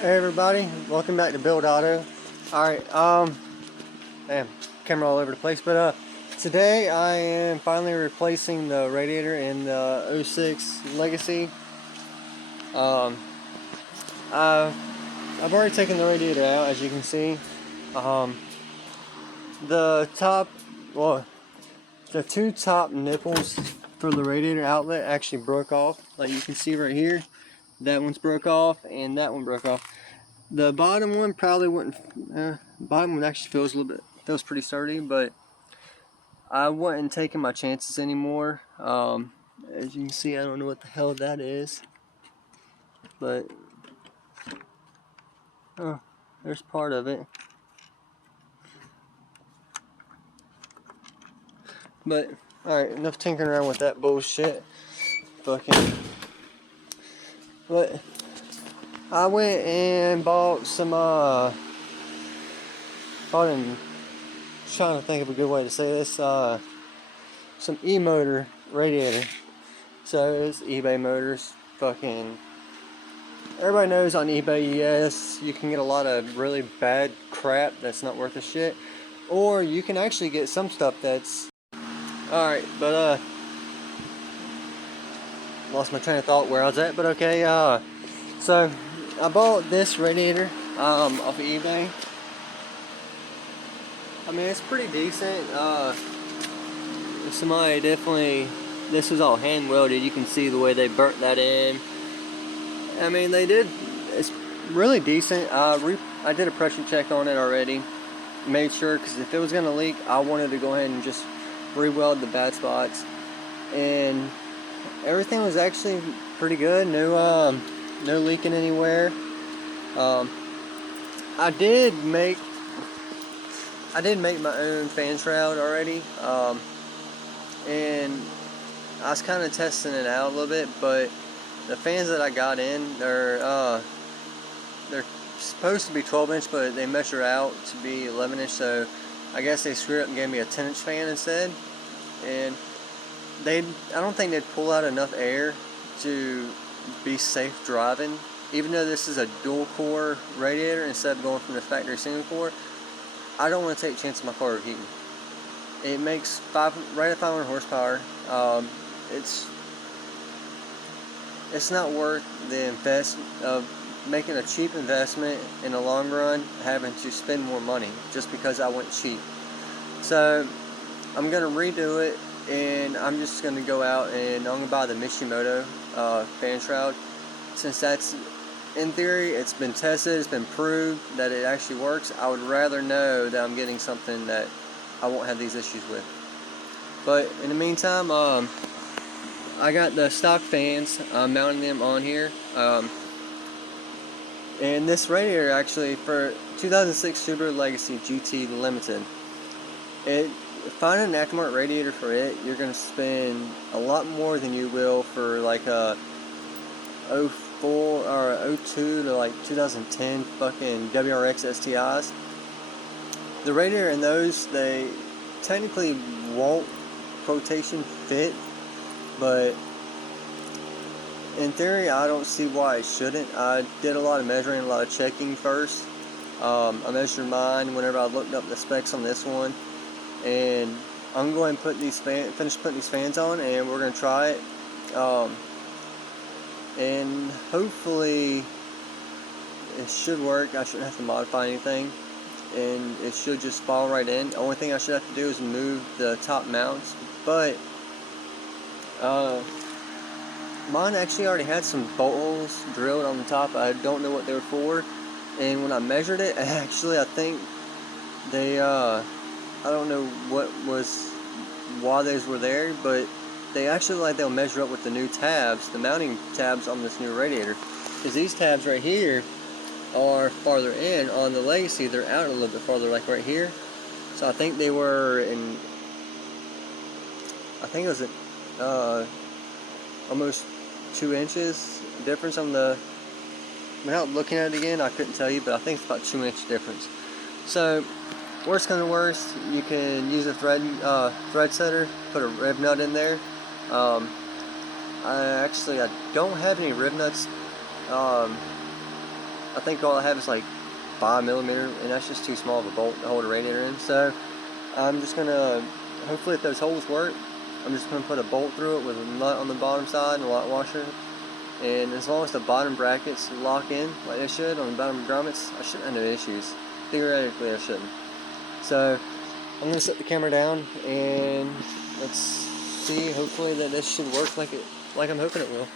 Hey everybody, welcome back to Build Auto. Alright, damn, camera all over the place, but today I am finally replacing the radiator in the 06 Legacy. I've already taken the radiator out, as you can see. The top, well, the two top nipples for the radiator outlet actually broke off, like you can see right here. That one's broke off, and that one broke off. The bottom one probably wouldn't. Bottom one actually feels pretty sturdy, but I wasn't taking my chances anymore. As you can see, I don't know what the hell that is, but oh, there's part of it. But all right, enough tinkering around with that bullshit. Fucking. But I went and bought some. Trying to think of a good way to say this. Some e-motor radiator. So it's eBay motors. Fucking. Everybody knows on eBay, yes, you can get a lot of really bad crap that's not worth a shit, or you can actually get some stuff that's alright. But lost my train of thought where I was at, but okay. So I bought this radiator off of eBay. I mean, it's pretty decent. Somebody definitely, this was all hand welded. You can see the way they burnt that in. I mean, they did. It's really decent. I did a pressure check on it already. Made sure, because if it was gonna leak, I wanted to go ahead and just re-weld the bad spots. And everything was actually pretty good. No leaking anywhere. I did make my own fan shroud already. And I was kind of testing it out a little bit, but the fans that I got in, they're supposed to be 12-inch, but they measure out to be 11-inch, so I guess they screwed up and gave me a 10-inch fan instead. And I don't think they'd pull out enough air to be safe driving. Even though this is a dual-core radiator instead of going from the factory single-core, I don't want to take a chance on my car overheating. It makes right at 500 horsepower. It's not worth the investment of making a cheap investment in the long run, having to spend more money just because I went cheap. So I'm gonna redo it, and I'm just gonna go out and I'm gonna buy the Mishimoto fan shroud, since that's, in theory, it's been tested, it's been proved that it actually works. I would rather know that I'm getting something that I won't have these issues with. But in the meantime, I got the stock fans. I'm mounting them on here. And this radiator, actually, for 2006 Subaru Legacy GT Limited, finding an aftermarket radiator for it, you're going to spend a lot more than you will for like a 04 or 02 to like 2010 fucking WRX STIs. The radiator in those, they technically won't quotation fit, but in theory I don't see why it shouldn't. I did a lot of measuring, a lot of checking first. I measured mine whenever I looked up the specs on this one, and I'm going to finish putting these fans on, and we're going to try it, and hopefully it should work. I shouldn't have to modify anything, and it should just fall right in. The only thing I should have to do is move the top mounts, but mine actually already had some bolt holes drilled on the top. I don't know what they were for, and when I measured it, actually I think they I don't know why those were there, but they actually they'll measure up with the new tabs, the mounting tabs on this new radiator, because these tabs right here are farther in. On the Legacy, they're out a little bit farther, like right here. So I think they were in, I think it was almost 2 inches difference on the, without looking at it again, I couldn't tell you, but I think it's about 2-inch difference. So worst comes to worst, you can use a thread setter, put a rib nut in there. I don't have any rib nuts I think all I have is like 5mm, and that's just too small of a bolt to hold a radiator in. So I'm just gonna, hopefully if those holes work, I'm just gonna put a bolt through it with a nut on the bottom side and a lot washer. And as long as the bottom brackets lock in like they should on the bottom grommets, I shouldn't have no issues. Theoretically, I shouldn't. So I'm gonna set the camera down and let's see. Hopefully that this should work like I'm hoping it will.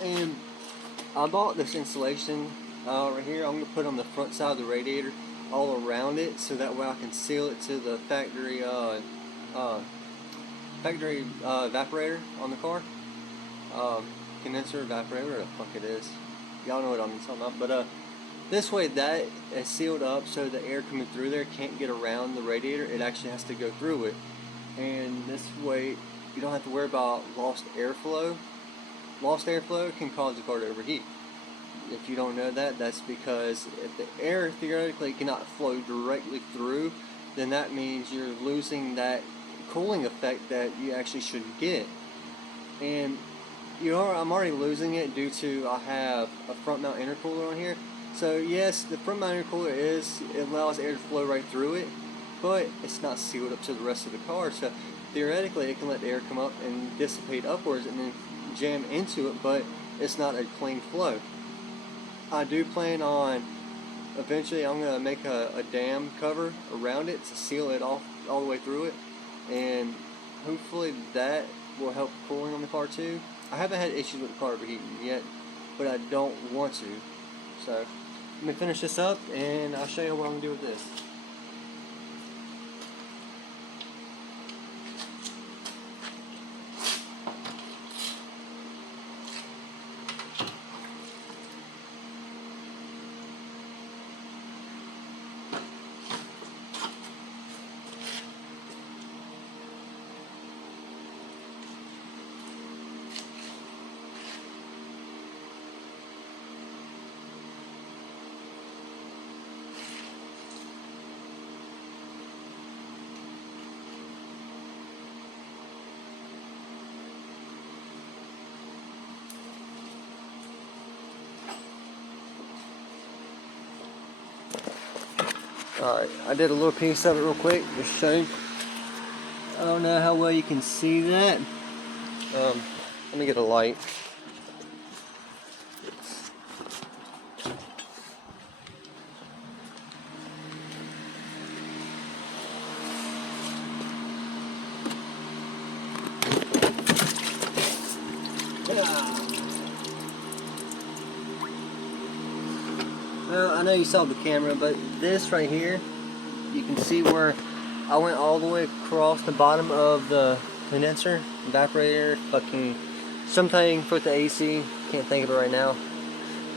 And I bought this insulation right here. I'm going to put on the front side of the radiator all around it, so that way I can seal it to the factory evaporator on the car. Condenser, evaporator, whatever the fuck it is. Y'all know what I'm talking about. But this way that is sealed up so the air coming through there can't get around the radiator. It actually has to go through it. And this way you don't have to worry about lost airflow. Lost airflow can cause the car to overheat. If you don't know that, that's because if the air theoretically cannot flow directly through, then that means you're losing that cooling effect that you actually should get. And I'm already losing it due to I have a front mount intercooler on here. So yes, the front mount intercooler it allows air to flow right through it, but it's not sealed up to the rest of the car. So theoretically it can let the air come up and dissipate upwards and then jam into it, but it's not a clean flow. I do plan on eventually I'm going to make a dam cover around it to seal it off all the way through it, and hopefully that will help cooling on the car too. I haven't had issues with the car overheating yet, but I don't want to. So let me finish this up and I'll show you what I'm going to do with this. Alright, I did a little piece of it real quick, just show you. I don't know how well you can see that. Let me get a light. Well, I know you saw the camera, but this right here, you can see where I went all the way across the bottom of the condenser, evaporator, fucking something for the AC, can't think of it right now.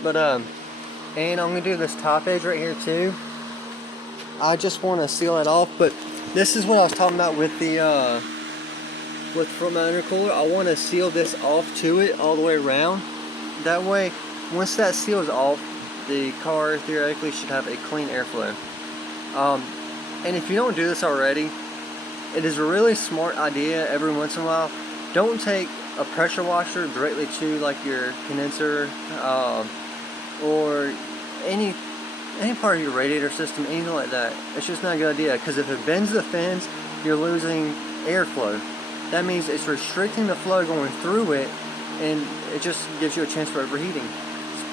But and I'm gonna do this top edge right here too. I just want to seal it off, but this is what I was talking about with the from my intercooler. I want to seal this off to it all the way around. That way, once that seals off, the car theoretically should have a clean airflow. And if you don't do this already, it is a really smart idea every once in a while. Don't take a pressure washer directly to like your condenser or any part of your radiator system, anything like that. It's just not a good idea, because if it bends the fins, you're losing airflow. That means it's restricting the flow going through it, and it just gives you a chance for overheating.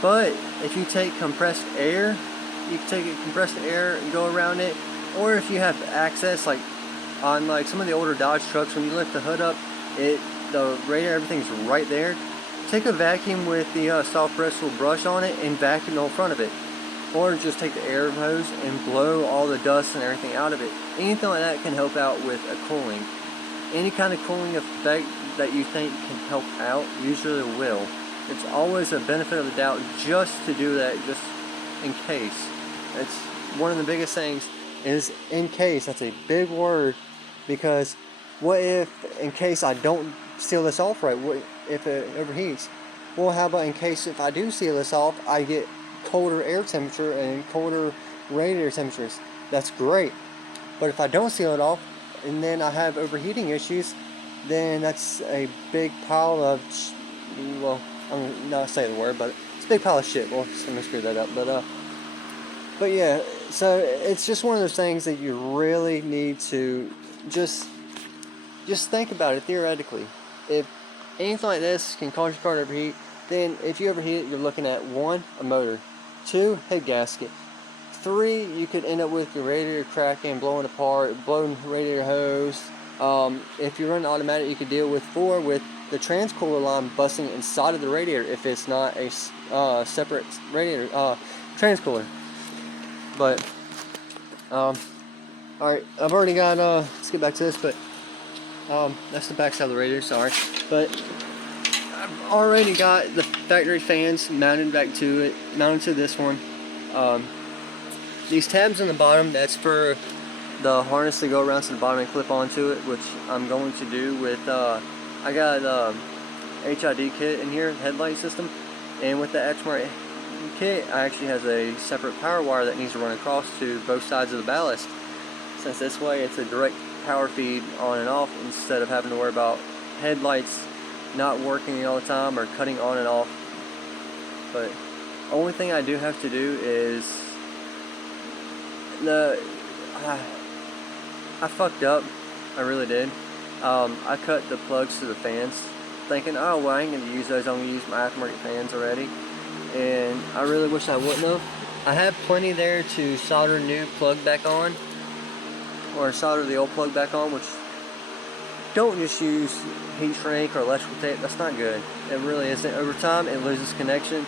But if you take compressed air, you can take compressed air and go around it, or if you have access, like on like some of the older Dodge trucks, when you lift the hood up, the radiator, everything's right there. Take a vacuum with the soft bristle brush on it and vacuum the whole front of it. Or just take the air hose and blow all the dust and everything out of it. Anything like that can help out with a cooling. Any kind of cooling effect that you think can help out usually will. It's always a benefit of the doubt just to do that, just in case. It's one of the biggest things is in case. That's a big word, because what if in case I don't seal this off right? What if it overheats? Well, how about in case if I do seal this off, I get colder air temperature and colder radiator temperatures? That's great. But if I don't seal it off and then I have overheating issues, then that's a big pile of, well, I'm not saying the word, but it's a big pile of shit. Well, I'm gonna screw that up. But yeah, so it's just one of those things that you really need to just think about it theoretically. If anything like this can cause your car to overheat, then if you overheat it, you're looking at 1, a motor, 2, head gasket, 3, you could end up with your radiator cracking, blowing apart, blowing radiator hose. If you run automatic, you could deal with 4, with the transcooler line busting inside of the radiator if it's not a separate radiator transcooler. But alright, I've already got let's get back to this, but that's the back side of the radiator, sorry. But I've already got the factory fans mounted to this one. These tabs on the bottom, that's for the harness to go around to the bottom and clip onto it, which I'm going to do with, I got HID kit in here, headlight system, and with the Exmart kit, I actually has a separate power wire that needs to run across to both sides of the ballast, since this way it's a direct power feed on and off, instead of having to worry about headlights not working all the time or cutting on and off. But only thing I do have to do is I fucked up, I really did. I cut the plugs to the fans thinking, oh well, I ain't gonna use those, I'm gonna use my aftermarket fans already, and I really wish I wouldn't have. I have plenty there to solder a new plug back on, or solder the old plug back on, which don't just use heat shrink or electrical tape. That's not good. It really isn't. Over time, it loses connection.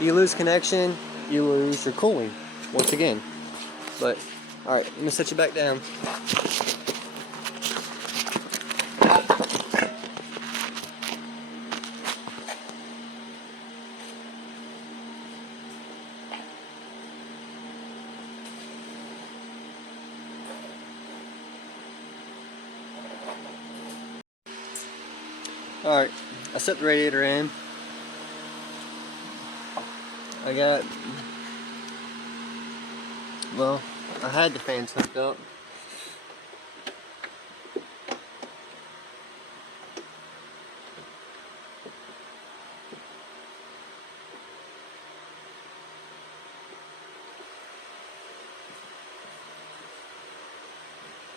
You lose connection, you lose your cooling once again. But alright, let me set you back down. Alright, I set the radiator in. I had the fans hooked up.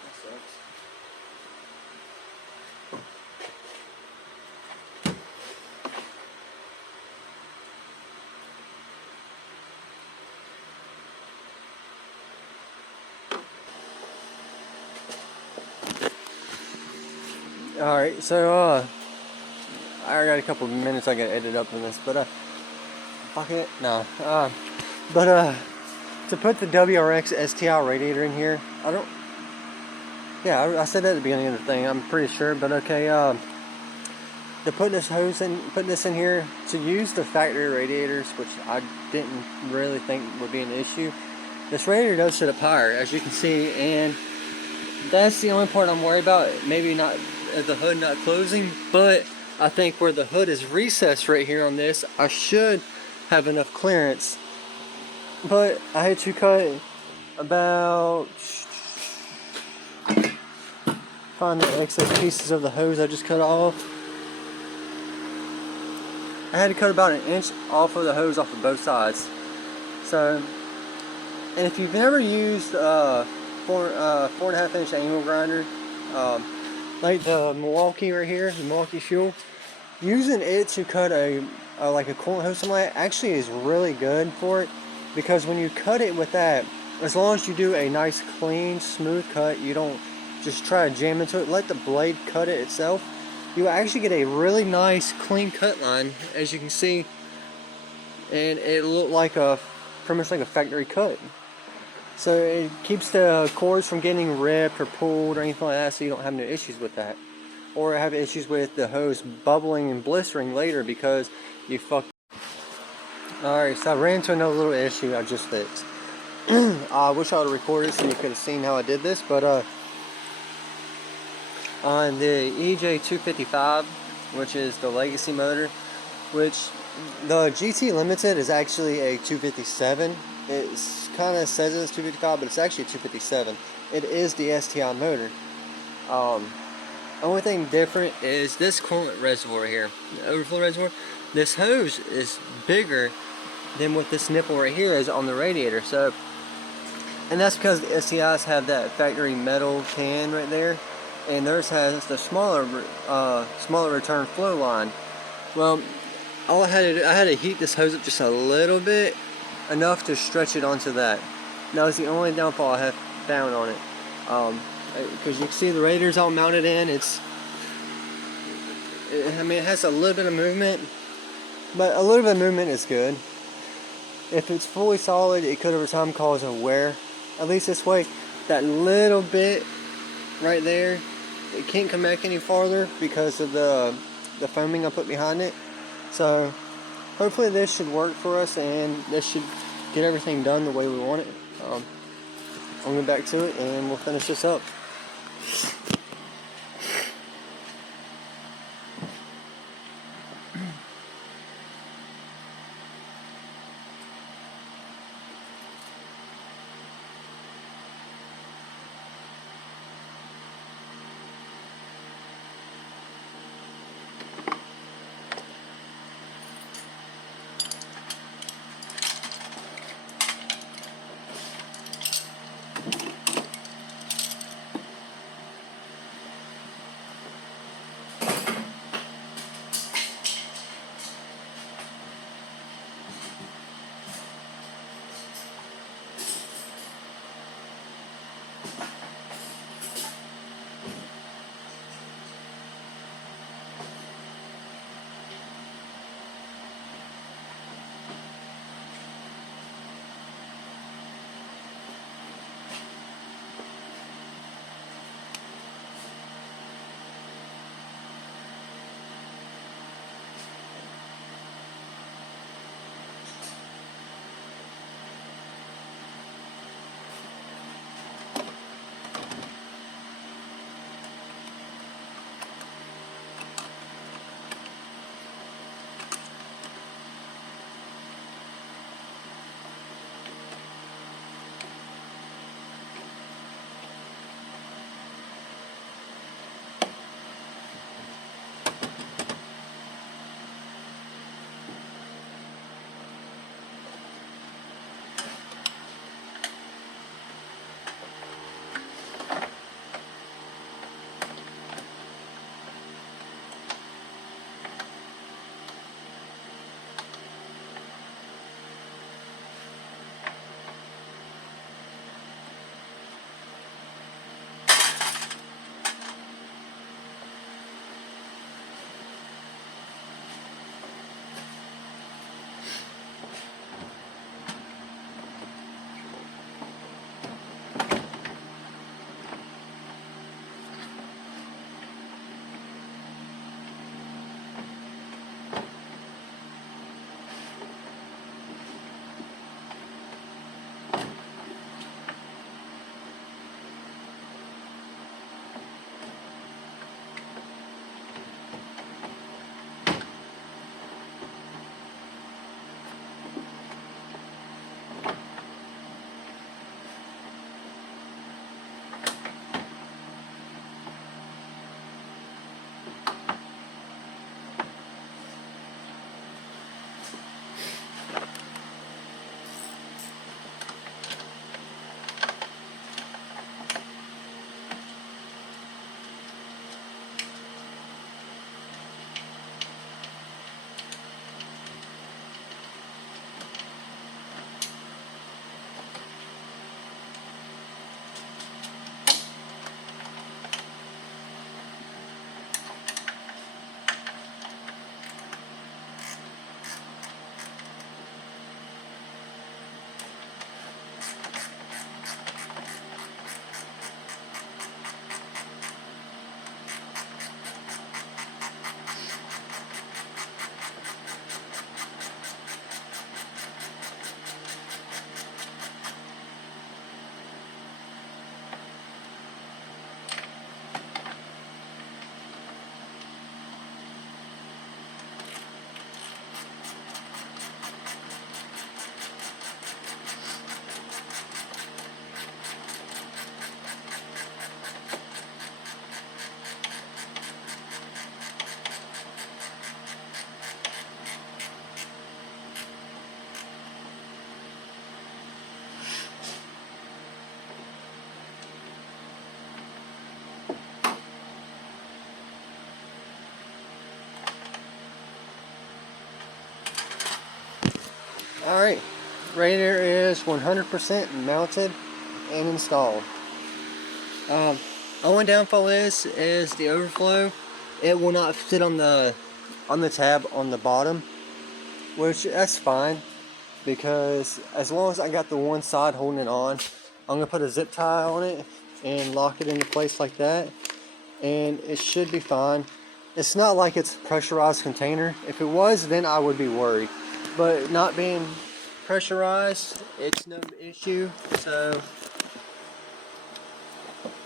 That sucks. Alright, so I got a couple of minutes I gotta edit up on this, but fuck it, no. But to put the WRX STI radiator in here, I said that at the beginning of the thing, I'm pretty sure, but okay, to put this in here, to use the factory radiators, which I didn't really think would be an issue, this radiator does sit up higher, as you can see, and that's the only part I'm worried about. Maybe not the hood not closing, but I think where the hood is recessed right here on this, I should have enough clearance. But I had to cut about, find the excess pieces of the hose I just cut off. I had to cut about 1 inch off of the hose off of both sides. So, and if you've never used 4.5 inch angle grinder, like the Milwaukee right here, the Milwaukee Fuel, using it to cut like a coolant hose something like that actually is really good for it, because when you cut it with that, as long as you do a nice clean smooth cut, you don't just try to jam into it, let the blade cut it itself, you actually get a really nice clean cut line, as you can see, and it looked like pretty much like a factory cut. So it keeps the cords from getting ripped or pulled or anything like that, so you don't have no issues with that. Or have issues with the hose bubbling and blistering later because you fucked. Alright, so I ran into another little issue I just fixed. I wish I would have recorded so you could have seen how I did this, but on the EJ255, which is the legacy motor, which the GT Limited is actually a 257. It kind of says it's 255, but it's actually a 257. It is the STI motor. Only thing different is this coolant reservoir here, the overflow reservoir. This hose is bigger than what this nipple right here is on the radiator. So, and that's because the STIs have that factory metal can right there, and theirs has the smaller return flow line. Well, all I had to heat this hose up just a little bit, enough to stretch it onto that. That was the only downfall I have found on it. Because you can see the radiator's all mounted in. It has a little bit of movement, but a little bit of movement is good. If it's fully solid, it could over time cause a wear. At least this way, that little bit right there, it can't come back any farther because of the foaming I put behind it. So hopefully this should work for us, and this should get everything done the way we want it. I'll get back to it and we'll finish this up. Alright, radiator is 100% mounted and installed. Only downfall is the overflow. It will not sit on the tab on the bottom, which that's fine, because as long as I got the one side holding it on, I'm gonna put a zip tie on it and lock it into place like that, and it should be fine. It's not like it's a pressurized container. If it was, then I would be worried, but not being pressurized, it's no issue. So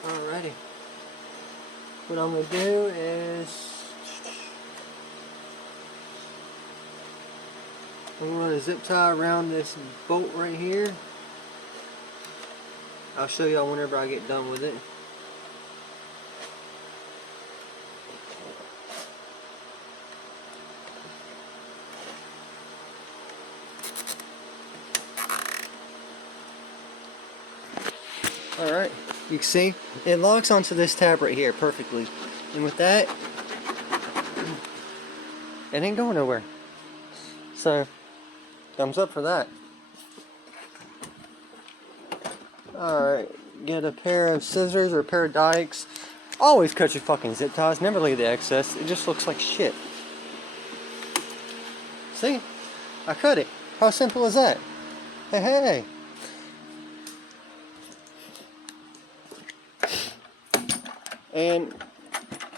alrighty, what I'm gonna do is I'm going to zip tie around this bolt right here. I'll show y'all whenever I get done with it. Alright, you can see it locks onto this tab right here perfectly. And with that, it ain't going nowhere. So, thumbs up for that. Alright, get a pair of scissors or a pair of dikes. Always cut your fucking zip ties, never leave the excess. It just looks like shit. See? I cut it. How simple is that? Hey, hey. And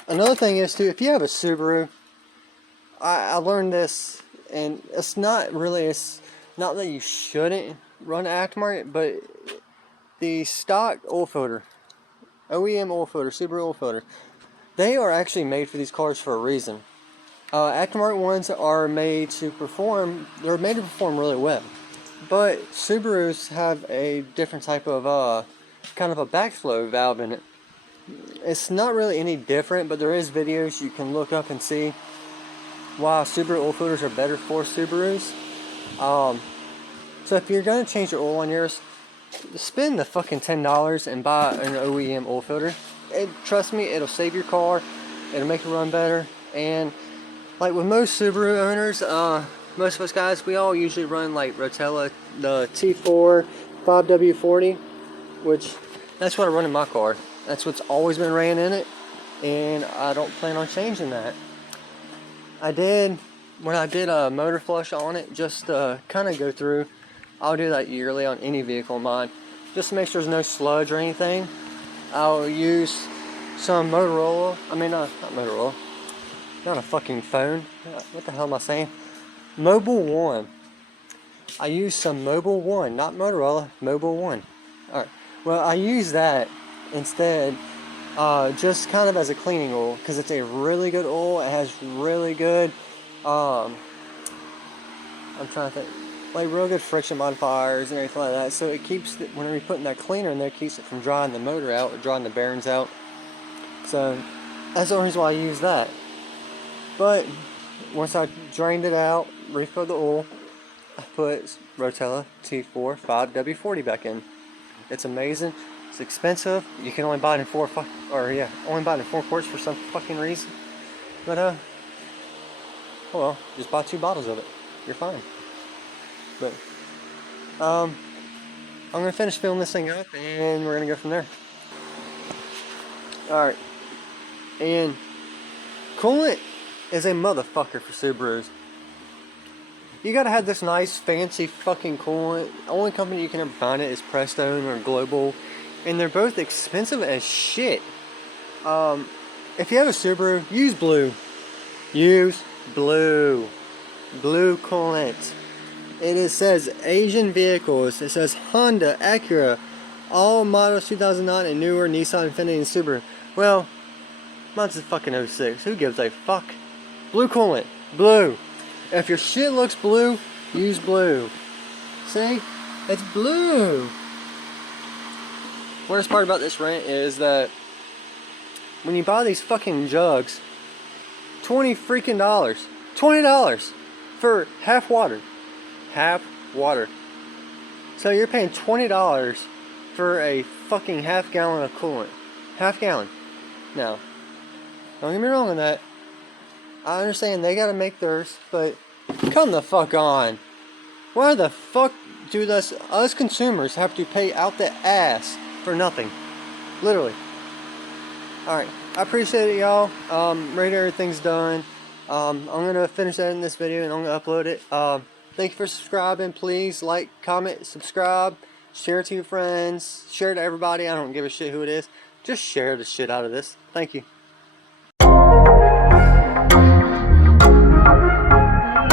another thing is too, if you have a Subaru, I learned this, and it's not that you shouldn't run aftermarket, but the stock oil filter, OEM oil filter, Subaru oil filter, they are actually made for these cars for a reason. Aftermarket ones are made to perform, they're made to perform really well. But Subarus have a different type of, kind of a backflow valve in it. It's not really any different, but there is videos you can look up and see why Subaru oil filters are better for Subarus. So if you're going to change your oil on yours, spend the fucking $10 and buy an OEM oil filter. Trust me, it'll save your car, it'll make it run better. And like with most Subaru owners, most of us guys, we all usually run like Rotella, the T4 5W40, which that's what I run in my car. That's what's always been ran in it, and I don't plan on changing that. When I did a motor flush on it, just to kind of go through, I'll do that yearly on any vehicle of mine, just to make sure there's no sludge or anything. I'll use some Motorola, not Motorola, not a fucking phone, what the hell am I saying? Mobile One. I use some Mobile One, not Motorola, Mobile One. Alright, well I use that instead, just kind of as a cleaning oil, because it's a really good oil. It has really good, I'm trying to think, like real good friction modifiers and everything like that. So it keeps, whenever you're putting that cleaner in there, it keeps it from drying the motor out, or drying the bearings out. So that's the only reason why I use that. But once I drained it out, refilled the oil, I put Rotella T4 5W40 back in. It's amazing. It's expensive. You can only buy it in only buy it in 4 quarts for some fucking reason. But oh well, just buy 2 bottles of it. You're fine. But I'm gonna finish filling this thing up, and we're gonna go from there. All right. And coolant is a motherfucker for Subarus. You gotta have this nice, fancy fucking coolant. The only company you can ever find it is Prestone or Global, and they're both expensive as shit. If you have a Subaru, use blue. Use blue. Blue coolant. It says Asian vehicles. It says Honda, Acura, all models 2009 and newer, Nissan, Infiniti, and Subaru. Well, mine's a fucking 06. Who gives a fuck? Blue coolant. Blue. If your shit looks blue, use blue. See? It's blue. Worst part about this rant is that when you buy these fucking jugs, $20 for half water. Half water. So you're paying $20 for a fucking half gallon of coolant. Half gallon. Now, don't get me wrong on that. I understand they gotta make theirs, but come the fuck on. Why the fuck do us consumers have to pay out the ass for nothing? Literally. Alright, I appreciate it, y'all. Radiator, everything's done. I'm gonna finish editing this video and I'm gonna upload it. Thank you for subscribing. Please like, comment, subscribe, share it to your friends, share it to everybody. I don't give a shit who it is. Just share the shit out of this. Thank you.